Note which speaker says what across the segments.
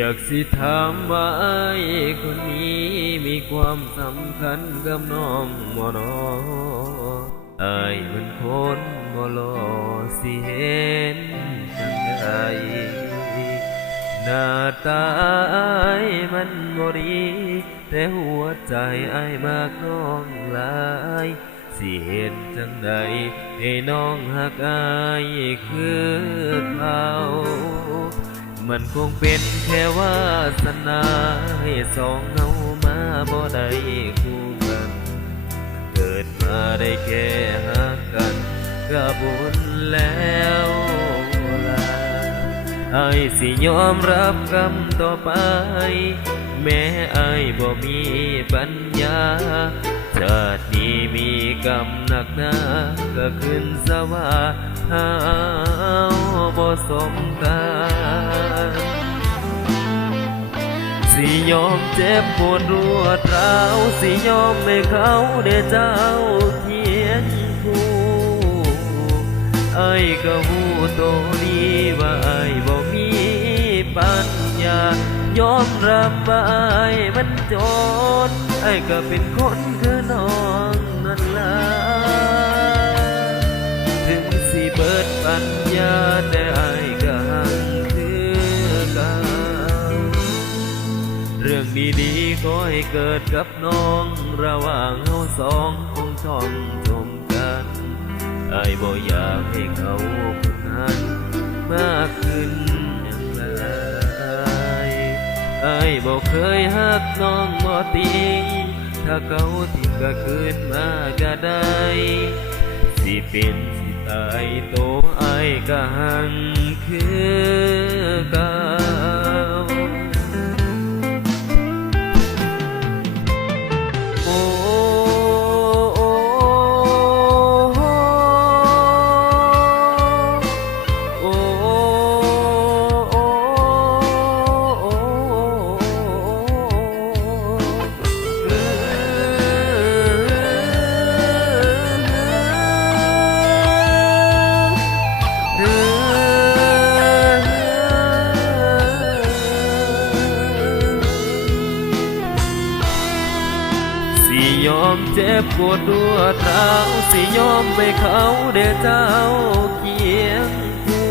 Speaker 1: อยากสิถามว่าไอ้คนนี้มีความสำคัญกับน้องบ่นอไอ้เป็นคนบ่หลอสิเห็นจังใดหน้าตาไอ้มันบ่ดีแต่หัวใจไอ้มากน้องหลายสิเห็นจังใดให้น้องหักอายคือ มันคงเป็นแค่วาสนาให้สองเฮามาบ่ได้คู่กัน เกิดมาได้แค่หักกันก็บุญแล้วล่ะไอ้สิยอมรับกรรมต่อไป แม้ไอ้บ่มีปัญญาชาตินี้มีกรรมหนักหนาก็ขึ้นสว่าหาบ่สมกัน สิยอมเจ็บปวดรวดร้าว สิยอมให้เขาได้เจ้าเคียงคู่ไอ้ก็หูตัวดีว่าไอ้บ่มีปัญญายอมรับว่าไอ้มันจนไอ้ก็เป็นคนคือน้องนั่นล่ะถึงสิเบิดปัญญาแต่ รื่องดีๆก็ให้เกิดกับน้อง ระหว่างเฮาสองคงช่องชมกันไอ้บ่อยากให้เขาคนนั้น มากขึ้นอย่างไรไอ้บ่เคยหักน้องบ่ติงถ้าเขาทิ้งก็คืนมาก็ได้สิเป็นสิตายโตไอ้ก็หังคือก่า สิยอมเจ็บปวดรวดร้าวสิยอมไปเขาเดเจ้าเคียงคู่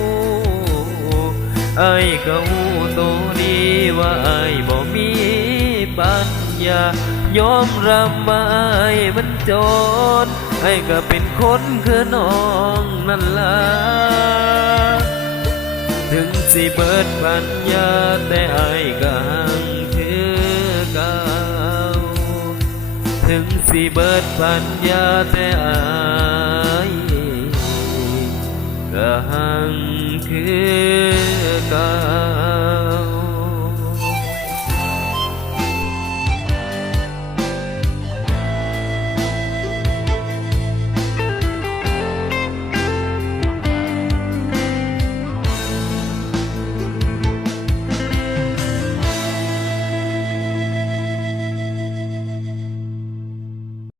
Speaker 1: ไอ้ก็หูตัวดีว่าไอ้บ่มีปัญญายอมรับว่าไอ้มันจนไอ้ก็เป็นคนคือน้องนั่นล่ะถึงสิเบิดปัญญาแต่ไอ้ก็ สิเบิดพันยาแต่อายกะหังคือ